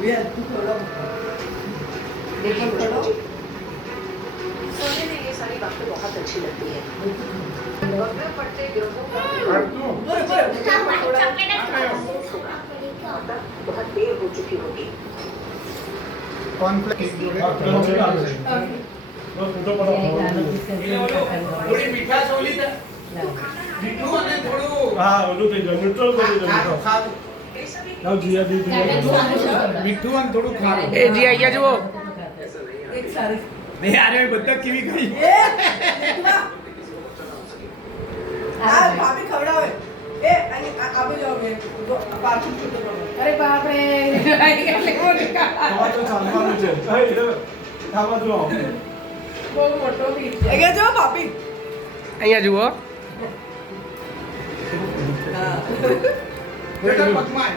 देखो थोड़ा सोने में ये सारी बातें बहुत अच्छी लगती है वक्र पड़ते ग्रहों का बहुत देर हो चुकी होगी થોડી મીઠાશ ઓલી છે મીઠું અને થોડું હા ઓલું થઈ ગયું ન્યુટ્રલ કરી દો ખારું લાવ જીયા દીદી મીઠું અને થોડું ખારું એ જી અહીંયા જુઓ એક સારી નહીં આરે બધા કેવી ખાઈ આ ભાભી ખવડાવે એ અહીં આપી જાઓ બે પાછું છૂટું કરો અરે બાપ રે ખાવા તો ચાલવાનું છે ખાવા જો બહુ મોટો પીસ છે અહીંયા જો ભાભી અહીંયા જુઓ બેટા પગમાં